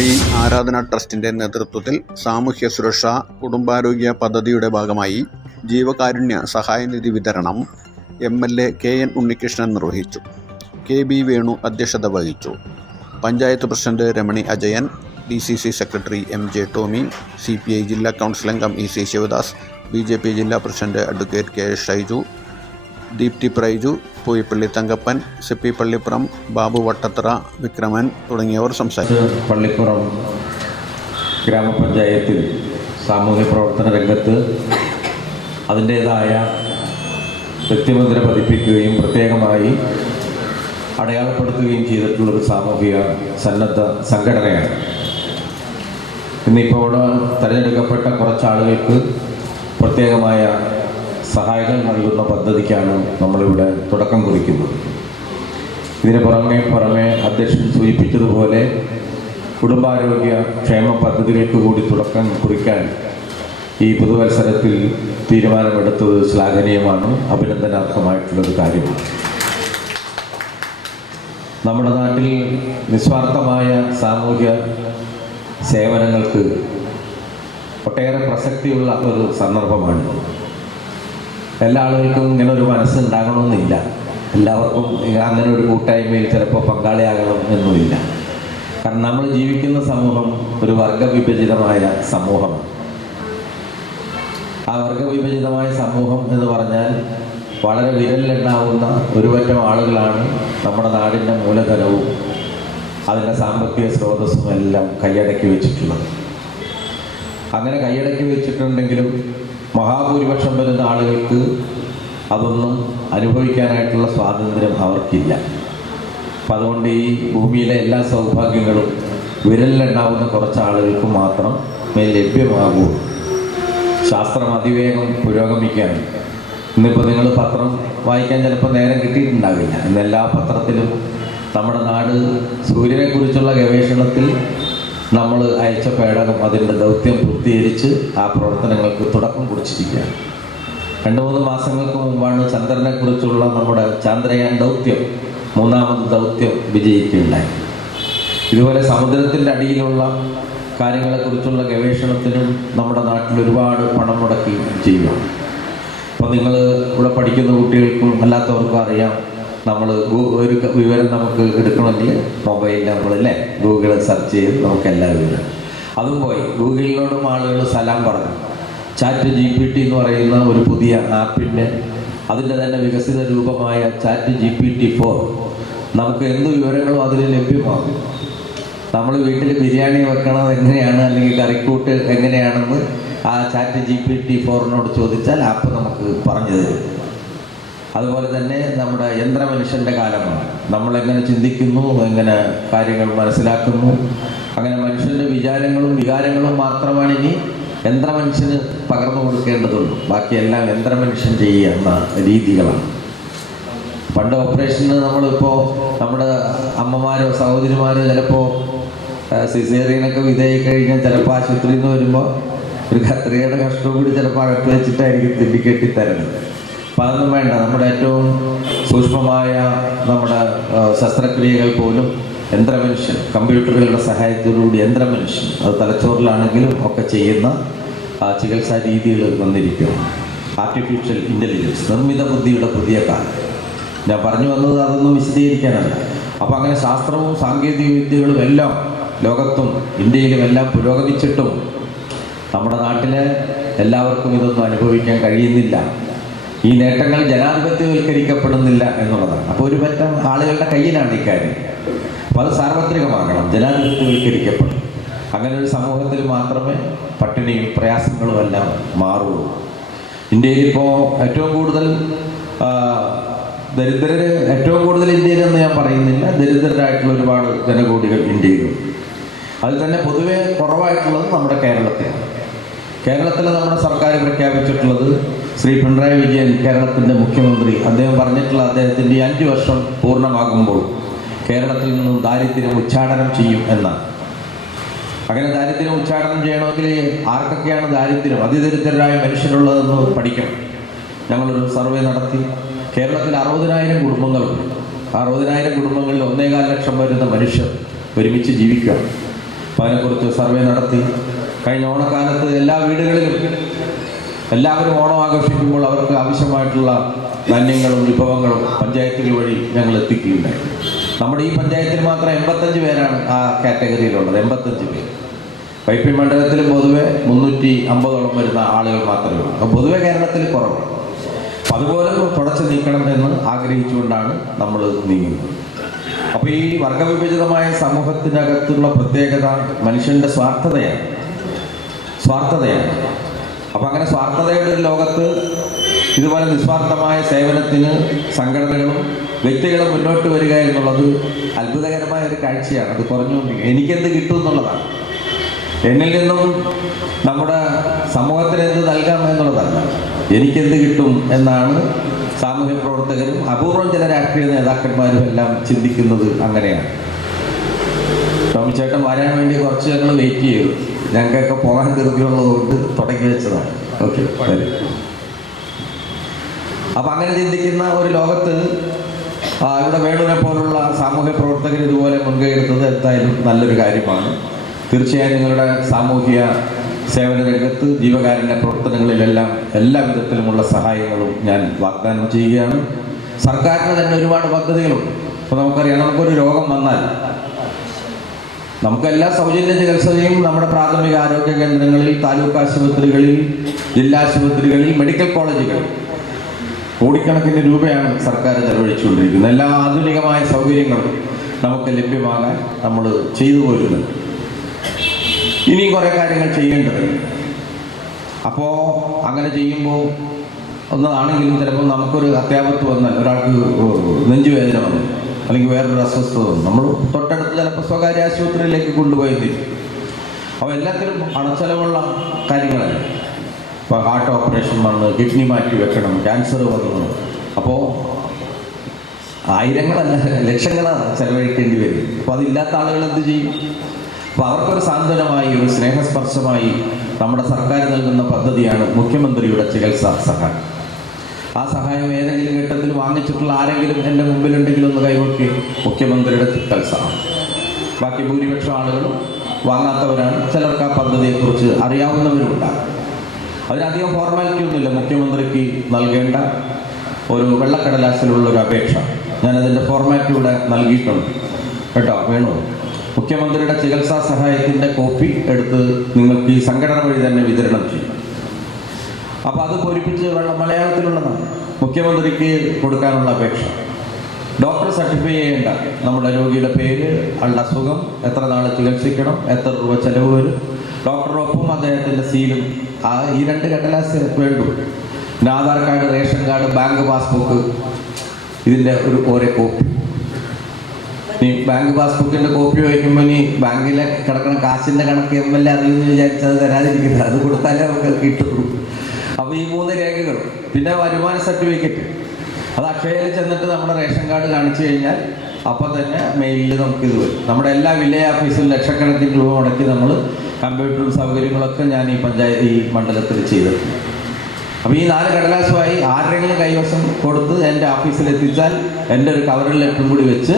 I ആരാധന ട്രസ്റ്റിന്റെ നേതൃത്വത്തിൽ സാമൂഹ്യ സുരക്ഷാ കുടുംബാരോഗ്യ പദ്ധതിയുടെ ഭാഗമായി ജീവകാരുണ്യ സഹായനിധി വിതരണം MLA KN ഉണ്ണികൃഷ്ണൻ നിർവഹിച്ചു. KB വേണു അധ്യക്ഷത വഹിച്ചു. Panchayat president Ramani Ajayan, DCC secretary MJ Tomy, CPI ജില്ലാ കൗൺസിൽ അംഗം EC ശിവദാസ്, BJP ജില്ലാ president advocate KS Shaiju, Deepthi Praiju, Pooyippally Thankappan, Sippy Pallippuram, Babu Vattathara, Vikraman തുടങ്ങിയവർ സംസാരിച്ചു. പള്ളിപ്പുറം ഗ്രാമപഞ്ചായത്തിൽ സാമൂഹ്യ പ്രവർത്തന രംഗത്ത് അതിൻ്റേതായ വ്യക്തിമുദ്ര പതിപ്പിക്കുകയും പ്രത്യേകമായി അടയാളപ്പെടുത്തുകയും ചെയ്തിട്ടുള്ളൊരു സാമൂഹിക സന്നദ്ധ സംഘടനയാണ്. ഇന്നിപ്പോൾ തിരഞ്ഞെടുക്കപ്പെട്ട കുറച്ചാളുകൾക്ക് പ്രത്യേകമായ സഹായങ്ങൾ നൽകുന്ന പദ്ധതിക്കാണ് നമ്മളിവിടെ തുടക്കം കുറിക്കുന്നത്. ഇതിന് പുറമെ അധ്യക്ഷൻ സൂചിപ്പിച്ചതുപോലെ കുടുംബാരോഗ്യ ക്ഷേമ പദ്ധതികൾക്ക് കൂടി തുടക്കം കുറിക്കാൻ ഈ പുതുവത്സരത്തിൽ തീരുമാനമെടുത്തത് ശ്ലാഘനീയമാണ്, അഭിനന്ദനാർഹമായിട്ടുള്ളൊരു കാര്യമാണ്. നമ്മുടെ നാട്ടിൽ നിസ്വാർത്ഥമായ സാമൂഹ്യ സേവനങ്ങൾക്ക് ഒട്ടേറെ പ്രസക്തിയുള്ള ഒരു സന്ദർഭമാണ്. എല്ലാ ആളുകൾക്കും ഇങ്ങനെ ഒരു മനസ്സുണ്ടാകണമെന്നില്ല. എല്ലാവർക്കും അങ്ങനെ ഒരു കൂട്ടായ്മയിൽ ചിലപ്പോൾ പങ്കാളിയാകണം എന്നുമില്ല. കാരണം നമ്മൾ ജീവിക്കുന്ന സമൂഹം ഒരു വർഗവിഭജിതമായ സമൂഹമാണ്. ആ വർഗവിഭജിതമായ സമൂഹം എന്ന് പറഞ്ഞാൽ വളരെ വിരലിലുണ്ടാവുന്ന ഒരു പറ്റം ആളുകളാണ് നമ്മുടെ നാടിൻ്റെ മൂലധനവും അതിൻ്റെ സാമ്പത്തിക സ്രോതസ്സും എല്ലാം കൈയടക്കി വെച്ചിട്ടുള്ളത്. അങ്ങനെ കൈയടക്കി വെച്ചിട്ടുണ്ടെങ്കിലും മഹാഭൂരിപക്ഷം വരുന്ന ആളുകൾക്ക് അതൊന്നും അനുഭവിക്കാനായിട്ടുള്ള സ്വാതന്ത്ര്യം അവർക്കില്ല. അപ്പം അതുകൊണ്ട് ഈ ഭൂമിയിലെ എല്ലാ സൗഭാഗ്യങ്ങളും വിരലിലുണ്ടാവുന്ന കുറച്ച് ആളുകൾക്ക് മാത്രം ലഭ്യമാകൂ. ശാസ്ത്രം അതിവേഗം പുരോഗമിക്കുകയാണ്. ഇന്നിപ്പോൾ നിങ്ങൾ പത്രം വായിക്കാൻ ചിലപ്പോൾ നേരം കിട്ടിയിട്ടുണ്ടാവില്ല. ഇന്നെല്ലാ പത്രത്തിലും നമ്മുടെ നാട് സൂര്യനെക്കുറിച്ചുള്ള ഗവേഷണത്തിൽ നമ്മൾ അയച്ച പേടകം അതിൻ്റെ ദൗത്യം പൂർത്തീകരിച്ച് ആ പ്രവർത്തനങ്ങൾക്ക് തുടക്കം കുറിച്ചിരിക്കുകയാണ്. 2-3 മാസങ്ങൾക്ക് മുമ്പാണ് ചന്ദ്രനെക്കുറിച്ചുള്ള നമ്മുടെ ചന്ദ്രയാൻ ദൗത്യം, 3ാമത് ദൗത്യം വിജയിക്കുകയുണ്ടായി. ഇതുപോലെ സമുദ്രത്തിൻ്റെ അടിയിലുള്ള കാര്യങ്ങളെക്കുറിച്ചുള്ള ഗവേഷണത്തിനും നമ്മുടെ നാട്ടിൽ ഒരുപാട് പണം മുടക്കി ചെയ്യുക. അപ്പോൾ നിങ്ങൾ ഇവിടെ പഠിക്കുന്ന കുട്ടികൾക്കും അല്ലാത്തവർക്കും അറിയാം, നമ്മൾ ഒരു വിവരം നമുക്ക് എടുക്കണമെങ്കിൽ മൊബൈലിൽ നമ്മളല്ലേ ഗൂഗിൾ സെർച്ച് ചെയ്ത് നമുക്ക് എല്ലാ വിവരം. അതും പോയി ഗൂഗിളിനോടും ആളുകൾ സലാം പറഞ്ഞു. ChatGPT എന്ന് പറയുന്ന ഒരു പുതിയ ആപ്പിൻ്റെ അതിൻ്റെ തന്നെ വികസിത രൂപമായ ChatGPT-4 നമുക്ക് എന്ത് വിവരങ്ങളും അതിൽ ലഭ്യമാകും. നമ്മൾ വീട്ടിൽ ബിരിയാണി വെക്കണത് എങ്ങനെയാണ് അല്ലെങ്കിൽ കറിക്കൂട്ട് എങ്ങനെയാണെന്ന് ആ ChatGPT-4നോട് ചോദിച്ചാൽ ആപ്പ് നമുക്ക് പറഞ്ഞു തരും. അതുപോലെ തന്നെ നമ്മുടെ യന്ത്രമനുഷ്യൻ്റെ കാലമാണ്. നമ്മളെങ്ങനെ ചിന്തിക്കുന്നു, എങ്ങനെ കാര്യങ്ങൾ മനസ്സിലാക്കുന്നു, അങ്ങനെ മനുഷ്യൻ്റെ വിചാരങ്ങളും വികാരങ്ങളും മാത്രമാണ് ഇനി യന്ത്രമനുഷ്യന് പകർന്നു കൊടുക്കേണ്ടതുള്ളൂ. ബാക്കിയെല്ലാം യന്ത്രമനുഷ്യൻ ചെയ്യുന്ന രീതികളാണ്. പണ്ട് ഓപ്പറേഷന് നമ്മളിപ്പോൾ നമ്മുടെ അമ്മമാരോ സഹോദരിമാരോ ചിലപ്പോൾ സിസേറിയനൊക്കെ വിധേയി കഴിഞ്ഞാൽ ചിലപ്പോൾ ആശുപത്രിയിൽ നിന്ന് വരുമ്പോൾ ഒരു കത്രികയുടെ കഷ്ടവും കൂടി ചിലപ്പോൾ അകത്ത് വെച്ചിട്ടായിരിക്കും തിണ്ടിക്കെട്ടി തരുന്നത്. അപ്പം അതൊന്നും വേണ്ട. നമ്മുടെ ഏറ്റവും സൂക്ഷ്മമായ നമ്മുടെ ശസ്ത്രക്രിയകൾ പോലും യന്ത്രമനുഷ്യൻ, കമ്പ്യൂട്ടറുകളുടെ സഹായത്തോടുകൂടി യന്ത്രമനുഷ്യൻ, അത് തലച്ചോറിലാണെങ്കിലും ഒക്കെ ചെയ്യുന്ന ചികിത്സാ രീതികൾ വന്നിരിക്കുകയാണ്. ആർട്ടിഫിഷ്യൽ ഇൻ്റലിജൻസ്, നിർമ്മിത ബുദ്ധിയുടെ പുതിയ കാലം. ഞാൻ പറഞ്ഞു വന്നത് അതൊന്നും വിശദീകരിക്കാനല്ല. അപ്പം അങ്ങനെ ശാസ്ത്രവും സാങ്കേതിക വിദ്യകളും എല്ലാം ലോകത്തും ഇന്ത്യയിലും എല്ലാം പുരോഗമിച്ചിട്ടും നമ്മുടെ നാട്ടിലെ എല്ലാവർക്കും ഇതൊന്നും അനുഭവിക്കാൻ കഴിയുന്നില്ല. ഈ നേട്ടങ്ങൾ ജനാധിപത്യവൽക്കരിക്കപ്പെടുന്നില്ല എന്നുള്ളതാണ്. അപ്പോൾ ഒരു പറ്റം ആളുകളുടെ കയ്യിലാണ് ഇക്കാര്യം. അപ്പോൾ അത് സാർവത്രികമാകണം, ജനാധിപത്യവൽക്കരിക്കപ്പെടും. അങ്ങനെ ഒരു സമൂഹത്തിൽ മാത്രമേ പട്ടിണിയും പ്രയാസങ്ങളും എല്ലാം മാറുള്ളൂ. ഇന്ത്യയിൽ ഇപ്പോൾ ഏറ്റവും കൂടുതൽ ദരിദ്രർ ഏറ്റവും കൂടുതൽ ഇന്ത്യയിലെന്ന് ഞാൻ പറയുന്നില്ല, ദരിദ്രരായിട്ടുള്ള ഒരുപാട് ജനകോടികൾ ഇന്ത്യയിലും. അതിൽ തന്നെ പൊതുവെ കുറവായിട്ടുള്ളത് നമ്മുടെ കേരളത്തിലാണ്. കേരളത്തിൽ നമ്മുടെ സർക്കാർ പ്രഖ്യാപിച്ചിട്ടുള്ളത് ശ്രീ പിണറായി വിജയൻ, കേരളത്തിൻ്റെ മുഖ്യമന്ത്രി, അദ്ദേഹം പറഞ്ഞിട്ടുള്ള അദ്ദേഹത്തിൻ്റെ 5 വർഷം പൂർണ്ണമാകുമ്പോൾ കേരളത്തിൽ നിന്നും ദാരിദ്ര്യം ഉച്ചാടനം ചെയ്യും എന്നാണ്. അങ്ങനെ ദാരിദ്ര്യം ഉച്ചാടനം ചെയ്യണമെങ്കിൽ ആർക്കൊക്കെയാണ് ദാരിദ്ര്യം, അതിദരിദ്രരായ മനുഷ്യരുള്ളതെന്ന് പഠിക്കണം. ഞങ്ങളൊരു സർവേ നടത്തി. കേരളത്തിൽ 60,000 കുടുംബങ്ങളുണ്ട്. 60,000 കുടുംബങ്ങളിൽ 1.25 ലക്ഷം വരുന്ന മനുഷ്യർ ഒരുമിച്ച് ജീവിക്കുക. അപ്പോൾ അതിനെക്കുറിച്ച് സർവേ നടത്തി. കഴിഞ്ഞ ഓണക്കാലത്ത് എല്ലാ വീടുകളിലും എല്ലാവരും ഓണം ആഘോഷിക്കുമ്പോൾ അവർക്ക് ആവശ്യമായിട്ടുള്ള ധാന്യങ്ങളും വിഭവങ്ങളും പഞ്ചായത്തുകൾ വഴി ഞങ്ങൾ എത്തിക്കുകയുണ്ടായി. നമ്മുടെ ഈ പഞ്ചായത്തിൽ മാത്രം 85 പേരാണ് ആ കാറ്റഗറിയിലുള്ളത്. 85 പേര്. വൈപ്പിൻ മണ്ഡലത്തിൽ പൊതുവെ 350ഓളം വരുന്ന ആളുകൾ മാത്രമേ ഉള്ളൂ. അപ്പോൾ പൊതുവെ കേരളത്തിൽ കുറവാണ്. അപ്പം അതുപോലെ തുടച്ചു നീക്കണം എന്ന് ആഗ്രഹിച്ചുകൊണ്ടാണ് നമ്മൾ നീങ്ങുന്നത്. അപ്പോൾ ഈ വർഗവിഭജിതമായ സമൂഹത്തിനകത്തുള്ള പ്രത്യേകത മനുഷ്യൻ്റെ സ്വാർത്ഥതയാണ്. അപ്പം അങ്ങനെ സ്വാർത്ഥതയുടെ ഒരു ലോകത്ത് ഇതുപോലെ നിസ്വാർത്ഥമായ സേവനത്തിന് സംഘടനകളും വ്യക്തികളും മുന്നോട്ട് വരിക എന്നുള്ളത് അത്ഭുതകരമായ ഒരു കാഴ്ചയാണ്. അത് കുറഞ്ഞുകൊണ്ടിരിക്കുക. എനിക്കെന്ത് കിട്ടും എന്നുള്ളതാണ്. എന്നിൽ നിന്നും നമ്മുടെ സമൂഹത്തിന് എന്ത് നൽകാം എന്നുള്ളതല്ല, എനിക്കെന്ത് കിട്ടും എന്നാണ് സാമൂഹ്യ പ്രവർത്തകരും അപൂർവം ചില രാഷ്ട്രീയ നേതാക്കന്മാരും എല്ലാം ചിന്തിക്കുന്നത്. അങ്ങനെയാണ്. ടോമി ചേട്ടൻ വരാൻ വേണ്ടി കുറച്ച് ഞങ്ങൾ വെയിറ്റ് ചെയ്തു. ഞങ്ങൾക്കൊക്കെ പോകാൻ ധൃതിയുള്ളതുകൊണ്ട് തുടങ്ങി വെച്ചതാണ്. ഓക്കെ. അപ്പം അങ്ങനെ ചിന്തിക്കുന്ന ഒരു ലോകത്ത് ഇവിടെ വേണുവിനെ പോലുള്ള സാമൂഹ്യ പ്രവർത്തകർ ഇതുപോലെ മുൻകൈ എടുത്തത് എന്തായാലും നല്ലൊരു കാര്യമാണ്. തീർച്ചയായും നിങ്ങളുടെ സാമൂഹിക സേവന രംഗത്ത് ജീവകാരുണ്യ പ്രവർത്തനങ്ങളിലെല്ലാം എല്ലാ വിധത്തിലുമുള്ള സഹായങ്ങളും ഞാൻ വാഗ്ദാനം ചെയ്യുകയാണ്. സർക്കാരിന് തന്നെ ഒരുപാട് പദ്ധതികളുണ്ട്. ഇപ്പോൾ നമുക്കറിയാം, നമുക്കൊരു രോഗം വന്നാൽ നമുക്കെല്ലാ സൗജന്യ ചികിത്സയും നമ്മുടെ പ്രാഥമിക ആരോഗ്യ കേന്ദ്രങ്ങളിൽ, താലൂക്ക് ആശുപത്രികളിൽ, ജില്ലാ ആശുപത്രികളിൽ, മെഡിക്കൽ കോളേജുകളിൽ കോടിക്കണക്കിന് രൂപയാണ് സർക്കാർ ചെലവഴിച്ചുകൊണ്ടിരിക്കുന്നത്. എല്ലാ ആധുനികമായ സൗകര്യങ്ങളും നമുക്ക് ലഭ്യമാകാൻ നമ്മൾ ചെയ്തു പോരുന്നുണ്ട്. ഇനിയും കുറേ കാര്യങ്ങൾ ചെയ്യേണ്ടതുണ്ട്. അപ്പോൾ അങ്ങനെ ചെയ്യുമ്പോൾ ഒന്നതാണെങ്കിലും ചിലപ്പോൾ നമുക്കൊരു അത്യാപത്ത് വന്നാൽ, ഒരാൾക്ക് നെഞ്ചുവേദന വന്നു, അല്ലെങ്കിൽ വേറൊരു അസ്വസ്ഥത വന്നു, നമ്മൾ തൊട്ടടുത്ത് ചിലപ്പോൾ സ്വകാര്യ ആശുപത്രിയിലേക്ക് കൊണ്ടുപോയി തരും. അപ്പോൾ എല്ലാത്തിനും പണച്ചെലവുള്ള കാര്യങ്ങളല്ല. ഇപ്പോൾ ഹാർട്ട് ഓപ്പറേഷൻ വന്ന്, കിഡ്നി മാറ്റി വെക്കണം, ക്യാൻസർ വന്നു, അപ്പോൾ ആയിരങ്ങളല്ല ലക്ഷങ്ങളാണ് ചെലവഴിക്കേണ്ടി വരും. അപ്പോൾ അതില്ലാത്ത ആളുകൾ എന്ത് ചെയ്യും? അപ്പോൾ അവർക്കൊരു സാന്ത്വനമായി, ഒരു സ്നേഹസ്പർശമായി നമ്മുടെ സർക്കാർ നൽകുന്ന പദ്ധതിയാണ് മുഖ്യമന്ത്രിയുടെ ചികിത്സാ സഹായം. ആ സഹായം ഏതെങ്കിലും ഘട്ടത്തിൽ വാങ്ങിച്ചിട്ടുള്ള ആരെങ്കിലും എൻ്റെ മുമ്പിലുണ്ടെങ്കിൽ ഒന്ന് കൈവക്കി. മുഖ്യമന്ത്രിയുടെ ചികിത്സ. ബാക്കി ഭൂരിപക്ഷം ആളുകളും വാങ്ങാത്തവരാണ്. ചിലർക്ക് ആ പദ്ധതിയെക്കുറിച്ച് അറിയാവുന്നവരുണ്ടാകും. അതിനധികം ഫോർമാലിറ്റി ഒന്നുമില്ല. മുഖ്യമന്ത്രിക്ക് നൽകേണ്ട ഒരു വെള്ളക്കടലാസിലുള്ളൊരു അപേക്ഷ ഞാനതിൻ്റെ ഫോർമാറ്റ് ഇവിടെ നൽകിയിട്ടുണ്ട് കേട്ടോ. വേണു, മുഖ്യമന്ത്രിയുടെ ചികിത്സാ സഹായത്തിൻ്റെ കോപ്പി എടുത്ത് നിങ്ങൾക്ക് ഈ സംഘടന വഴി തന്നെ വിതരണം ചെയ്യും. അപ്പോൾ അത് പൂരിപ്പിച്ച് മലയാളത്തിലുള്ളതാണ്. മുഖ്യമന്ത്രിക്ക് കൊടുക്കാനുള്ള അപേക്ഷ. ഡോക്ടർ സർട്ടിഫൈ ചെയ്യേണ്ട നമ്മുടെ രോഗിയുടെ പേര്, ആളുടെ അസുഖം, എത്ര നാൾ ചികിത്സിക്കണം, എത്ര രൂപ ചെലവ് വരും, ഡോക്ടറൊപ്പം അദ്ദേഹത്തിൻ്റെ സീലും. ഈ 2 കടലാസ് വേണ്ടു. പിന്നെ Aadhaar card, ration card, bank passbook, ഇതിൻ്റെ ഓരോ കോപ്പി. ഈ ബാങ്ക് പാസ്ബുക്കിൻ്റെ കോപ്പി വയ്ക്കുമ്പോൾ ഇനി ബാങ്കിലെ കിടക്കുന്ന കാശിൻ്റെ കണക്ക് MLA അറിയുമെന്ന് വിചാരിച്ചത് തരാതിരിക്കുന്നത്, അത് കൊടുത്താലേ നമുക്ക് കിട്ടുള്ളൂ. അപ്പോൾ ഈ 3 രേഖകളും, പിന്നെ വരുമാന സർട്ടിഫിക്കറ്റ്, അത് അക്ഷയയിൽ ചെന്നിട്ട് നമ്മുടെ റേഷൻ കാർഡ് കാണിച്ചു കഴിഞ്ഞാൽ അപ്പം തന്നെ മെയിലിൽ നമുക്കിത് വരും. നമ്മുടെ എല്ലാ വില്ലേജ് ഓഫീസിലും ലക്ഷക്കണക്കിന് രൂപ മുടക്കി നമ്മൾ കമ്പ്യൂട്ടറും സൗകര്യങ്ങളൊക്കെ ഞാൻ ഈ മണ്ഡലത്തിൽ ചെയ്തിട്ടുണ്ട്. അപ്പോൾ ഈ 4 കടലാസുമായി ആരുടെയെങ്കിലും കൈവശം കൊടുത്ത് എൻ്റെ ഓഫീസിലെത്തിച്ചാൽ എൻ്റെ ഒരു കവറിൽ ലെറ്ററും കൂടി വെച്ച്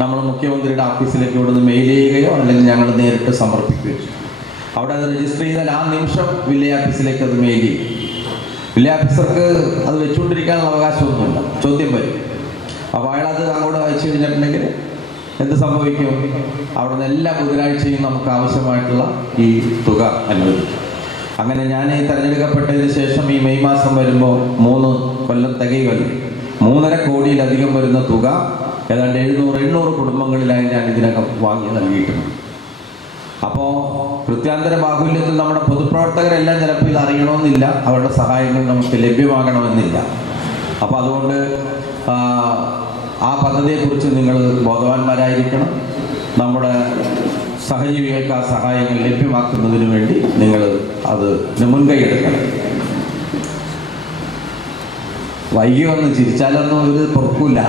നമ്മൾ മുഖ്യമന്ത്രിയുടെ ഓഫീസിലേക്ക് ഇവിടുന്ന് മെയിൽ ചെയ്യുകയോ അല്ലെങ്കിൽ ഞങ്ങൾ നേരിട്ട് സമർപ്പിക്കുകയോ ചെയ്യും. അവിടെ അത് രജിസ്റ്റർ ചെയ്താൽ ആ നിമിഷം വില്ലേജ് ഓഫീസിലേക്ക് അത് മെയിൽ ചെയ്യും. വില്ലേജ് ഓഫീസർക്ക് അത് വെച്ചുകൊണ്ടിരിക്കാനുള്ള അവകാശമൊന്നുമില്ല, ചോദ്യം വരും. അപ്പോൾ അയാളത് അങ്ങോട്ട് അയച്ചു കഴിഞ്ഞിട്ടുണ്ടെങ്കിൽ എന്ത് സംഭവിക്കും? അവിടുന്ന് എല്ലാ ബുധനാഴ്ചയും നമുക്ക് ആവശ്യമായിട്ടുള്ള ഈ തുക അനുവദിക്കും. അങ്ങനെ ഞാൻ ഈ തിരഞ്ഞെടുക്കപ്പെട്ടതിന് ശേഷം ഈ മെയ് മാസം വരുമ്പോൾ 3 കൊല്ലം തികയുമല്ലോ, 3.5 കോടിയിലധികം വരുന്ന തുക ഏതാണ്ട് 700-800 കുടുംബങ്ങളിലായി ഞാൻ ഇതിനകം വാങ്ങി നൽകിയിട്ടുണ്ട്. അപ്പോൾ കൃത്യാന്തര ബാഹുല്യത്തിൽ നമ്മുടെ പൊതുപ്രവർത്തകരെല്ലാം ചിലപ്പോൾ ഇത് അറിയണമെന്നില്ല, അവരുടെ സഹായങ്ങൾ നമുക്ക് ലഭ്യമാകണമെന്നില്ല. അപ്പോൾ അതുകൊണ്ട് ആ പദ്ധതിയെക്കുറിച്ച് നിങ്ങൾ ബോധവാന്മാരായിരിക്കണം. നമ്മുടെ സഹജീവികൾക്ക് ആ സഹായങ്ങൾ ലഭ്യമാക്കുന്നതിന് വേണ്ടി നിങ്ങൾ അത് മുൻകൈ എടുക്കണം. വൈകി വന്ന് ചിരിച്ചാലൊന്നും ഒരു പൊറുക്കില്ല,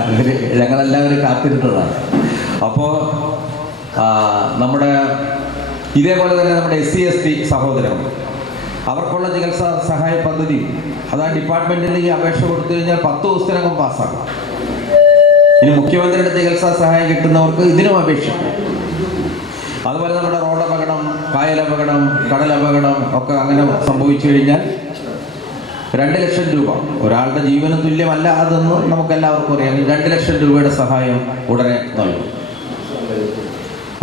ഞങ്ങളെല്ലാവരും കാത്തിരുന്നതാണ്. അപ്പോൾ നമ്മുടെ ഇതേപോലെ തന്നെ നമ്മുടെ SC/ST സഹോദരങ്ങൾ, അവർക്കുള്ള ചികിത്സാ സഹായ പദ്ധതി അതാ ഡിപ്പാർട്ട്മെൻറ്റിൽ ഈ അപേക്ഷ കൊടുത്തു കഴിഞ്ഞാൽ 10 ദിവസത്തിനകം പാസ്സാക്കാം. ഇനി മുഖ്യമന്ത്രിയുടെ ചികിത്സാ സഹായം കിട്ടുന്നവർക്ക് ഇതിനും അപേക്ഷിക്കാം. അതുപോലെ നമ്മുടെ റോഡ് അപകടം കായലപകടം, കടലപകടം ഒക്കെ അങ്ങനെ സംഭവിച്ചു കഴിഞ്ഞാൽ 2 ലക്ഷം രൂപ, ഒരാളുടെ ജീവന് തുല്യമല്ല അതെന്ന് നമുക്കെല്ലാവർക്കും അറിയാം, 2 ലക്ഷം രൂപയുടെ സഹായം ഉടനെ നൽകും.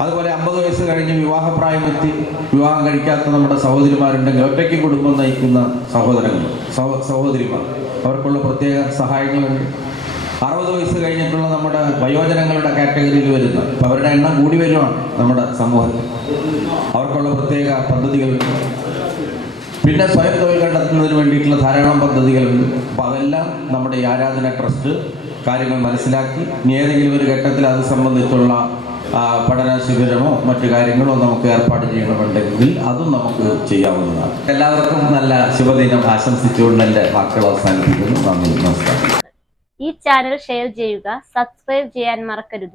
അതുപോലെ 50 വയസ്സ് കഴിഞ്ഞ് വിവാഹപ്രായമെത്തി വിവാഹം കഴിക്കാത്ത നമ്മുടെ സഹോദരിമാരുണ്ടെങ്കിൽ, ഒറ്റയ്ക്ക് കുടുംബം നയിക്കുന്ന സഹോദരിമാർ, അവർക്കുള്ള പ്രത്യേക സഹായങ്ങളുണ്ട്. 60 വയസ്സ് കഴിഞ്ഞിട്ടുള്ള നമ്മുടെ വയോജനങ്ങളുടെ കാറ്റഗറിയിൽ വരുന്ന, അപ്പോൾ അവരുടെ എണ്ണം കൂടി വരുവാണ് നമ്മുടെ സമൂഹത്തിൽ, അവർക്കുള്ള പ്രത്യേക പദ്ധതികളുണ്ട്. പിന്നെ സ്വയം തൊഴിൽ കണ്ടെത്തുന്നതിന് വേണ്ടിയിട്ടുള്ള ധാരാളം പദ്ധതികളുണ്ട്. അപ്പോൾ അതെല്ലാം നമ്മുടെ ഈ ആരാധന ട്രസ്റ്റ് കാര്യങ്ങൾ മനസ്സിലാക്കി ഇനി ഏതെങ്കിലും ഒരു ഘട്ടത്തിൽ അത് സംബന്ധിച്ചുള്ള പഠന ശിബിരമോ മറ്റു കാര്യങ്ങളോ നമുക്ക് ഏർപ്പാട് ചെയ്യണമെന്നുണ്ടെങ്കിൽ അതും നമുക്ക് ചെയ്യാവുന്നതാണ്. എല്ലാവർക്കും നല്ല ശുഭദിനം ആശംസിച്ചുകൊണ്ട് എൻ്റെ വാക്കുകൾ അവസാനിപ്പിക്കുന്നു. നന്ദി, നമസ്കാരം. ഈ ചാനൽ ഷെയർ ചെയ്യുക, സബ്സ്ക്രൈബ് ചെയ്യാൻ മറക്കരുത്.